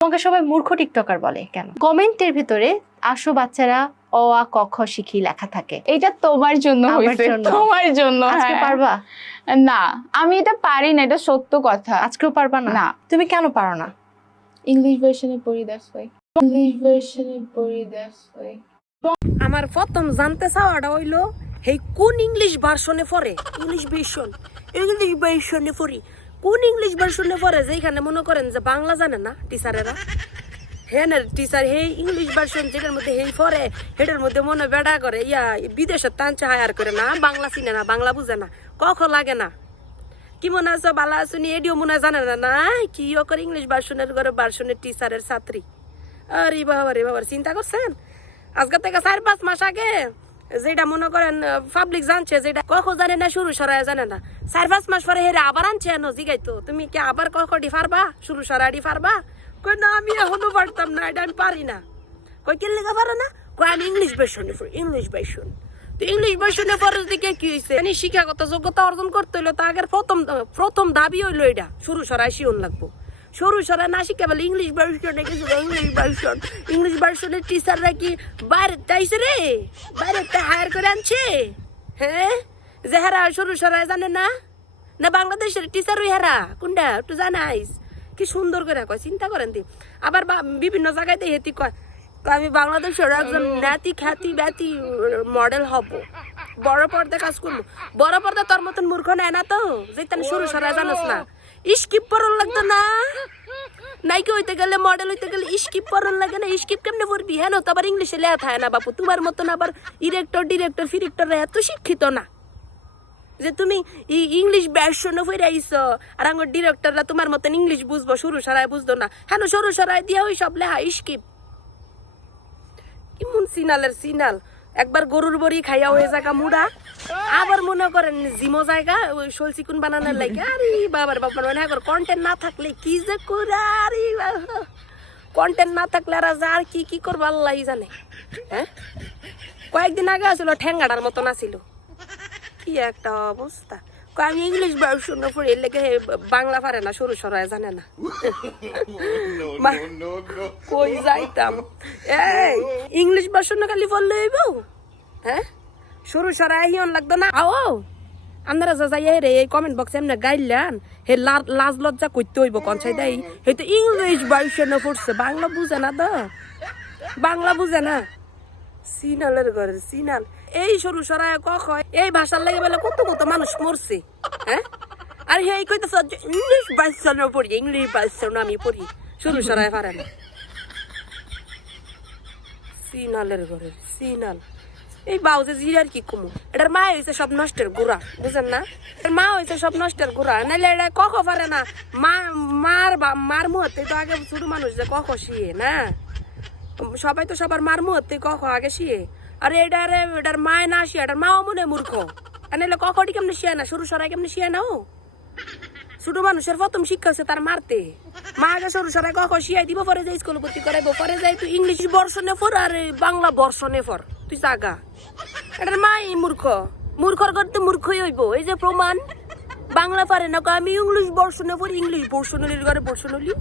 তোমাকে সবাই মূর্খ টিকটকার বলে কেন? কমেন্টের ভিতরে আসো বাচ্চারা অ আ ক খ শিখি লেখা থাকে। এটা তোমার জন্য হইছে, তোমার জন্য। আজকে পারবা? না, আমি এটা পারি না, এটা সত্য কথা। আজকেও পারবা না? না। তুমি কেন পারো না? ইংলিশ ভার্সনে পড়ি, দ্যাটস ওয়াই। ইংলিশ ভার্সনে পড়ি, দ্যাটস ওয়াই। আমার প্রথম জানতে চাওয়াটা হইলো হেই কোন ইংলিশ ভার্সনে পড়ে? ইংলিশ ভার্সনে পড়ি কোন ইংলিশ ভার্সনে পড়ে যেখানে মনে করেন যে বাংলা জানে না টিচারেরা? হ্যাঁ না টিচার হেই ইংলিশ ভার্সন যেটার মধ্যে হেই পড়ে হেটার মধ্যে মনে বেড়া করে বিদেশের টানছে হায়ার করে না, বাংলা চিনে না, বাংলা বুঝে না, কখ লাগে না। কি মনে আছে বালা শুনি এডিও মনে জানে না, না কি করে ইংলিশ ভার্সনের করে ভার্সনের টিচারের ছাত্রী। আরে বাবা চিন্তা করছেন? আজকে থেকে 4-5 মাস আগে যেটা মনে করেন পাবলিক জানছে, যেটা কখন জানে না শুরু সরাই জানে না, 4-5 মাস পরে হেরে আবার আনছে জিগাইতো তুমি কি আবার কখডি পারবা, শুরু সরাইডি পারবা? কই না আমি এখনো পারতাম না, এটা আমি পারি না। কই কি লেখা পারো না? কই আমি ইংলিশ ভার্সনে পড়ি, ইংলিশ ভার্সন। তো ইংলিশ ভার্সনে পড়ার দিকে কি হয়েছে, মানে শিক্ষাগত যোগ্যতা অর্জন করতে হইলো তো আগের প্রথম দাবি হইলো এটা শুরু সরাই শিওন লাগবো। সরু সরা না শিখে বলে ইংলিশ ভার্সনে গেছে, ইংলিশ ভার্সনের টিচাররা কি বাইরে চাইছে রে, বাইরে হায়ার করে আনছে? হ্যাঁ, যে হারা সরু সরাই জানে না, না বাংলাদেশের টিচার ওই হারা কোনটা একটু জানাইস? কি সুন্দর করে কয়, চিন্তা করেন দি। আবার বিভিন্ন জায়গায় হেতি কয় আমি বাংলাদেশের একজন ন্যাতি খ্যাতি ব্যাতি মডেল হব, বড় পর্দা কাজ করবো। বড় পর্দা তোর মতন মূর্খ নেয় না তো, যে তেন সরু সরাই জানোস না। স্কিপ পড়ন লাগতো না, নাইকে হইতে গেলে মডেল হইতে গেলে স্কিপ পড়ন লাগে না? স্কিপ কেমনে পড়বি? হ্যাঁ তো আবার ইংলিশে লেখা থাকে না বাপু, তোমার মতন আবার ডিরেক্টর ফিরেক্টর এত শিক্ষিত না যে তুমি ইংলিশ ভার্সনে পড়ে আইছো, আর আমার ডিরেক্টররা তোমার মতন ইংলিশ বুঝবো, সরু সরাই বুঝতো না। হ্যাঁ সরু সরাই দিয়া ওই সব লেখা স্কিপ। ইমন সিনালের সিনাল, একবার গরুর বড়ি খাইয়া হয়ে জায়গা মুড়া, আবার মনে করেন জিমো জায়গা ওই শোল চিকুন বানানোর লাগে। আরে বাবার বাবা, মানে একবার কন্টেন্ট না থাকলে কি যে করে, আরে কন্টেন্ট না থাকলে আর কি করবো আল্লাহ জানে। হ্যাঁ, কয়েকদিন আগে আসলো ঠেঙ্গাটার মতন আসিল, কি একটা অবস্থা। আমি ইংলিশ ভার্সনে পড়ে লেগে বাংলা পারে না, সরু সরাই জানে না। কই যাইতাম ইংলিশ ভার্সনে খালি পড়লে হইব? হ্যাঁ, সরু সরাই হিয়ন লাগতো না। আও আপনারা যা যাই রে এই কমেন্ট বক্সে এমনি গাইলেন হে লাজ লজ্জা করতে হইব কনসাই দেয়, হে তো ইংলিশ ভার্সনে পড়ছে, বাংলা বুঝে না তো, বাংলা বুঝে না। সিনালের ঘরের সিনাল এই সরু সরাই এই ভাষার লাগে বলে কত মানুষ মরছে। হ্যাঁ, আর হে কইতেছ ইংলিশ ভার্সনে পড়ি, ইংলিশ ভার্সনে আমি পড়ি, সরু সরাই পারে না। সিনালের ঘরের সিনাল এই বাউজে জিরার কি কমু, এটার মা হয়েছে সব নষ্টের গোড়া, বুঝেন না? এর মা হয়েছে সব নষ্টের গোড়া, নাইলে এটা পারে না। মার মুহূর্তে তো আগে ছোট মানুষ যে শিয়ে না, সবাই তো সবার মার মুহূর্তে আগে শিয়ে। আর এটার মায় না শিয়ে, এটার মাও মনে মূর্খ। নাইলে কখটি কেমনি শিয়ে না, সরু সরাই কেমনি শিয়ে না? ও ছোট মানুষের প্রথম শিক্ষা হচ্ছে তার মারতে। মা আগে সরু সরাই শিয়াই দিব, পরে যাই স্কুল ভর্তি করাইবো, পরে যাই তুই ইংলিশ বর্ষণে পর আর বাংলা বর্ষণে পর, তুই জাগা। এটার মাই মূর্খর করতে মূর্খই হইব। এই যে প্রমাণ, বাংলা পারে না, আমি ইংলিশ বর্ষণে পর, ইংলিশ বর্ষণলি ঘরে বর্ষণলি।